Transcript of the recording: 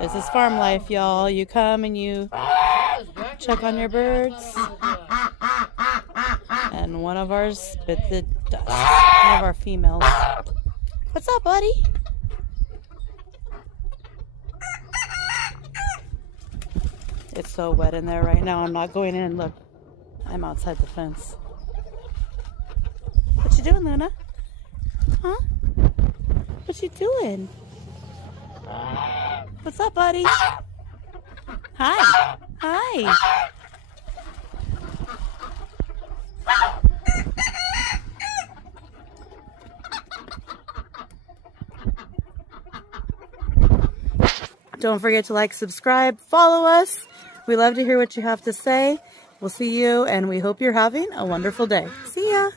This is farm life, y'all. You come and you check on your birds. And one of ours bit the dust. One of our females. What's up, buddy? It's so wet in there right now. I'm not going in. Look, I'm outside the fence. What you doing, Luna? Huh? What you doing? What's up, buddy? Hi. Hi. Don't forget to like, subscribe, follow us. We love to hear what you have to say. We'll see you, and we hope you're having a wonderful day. See ya.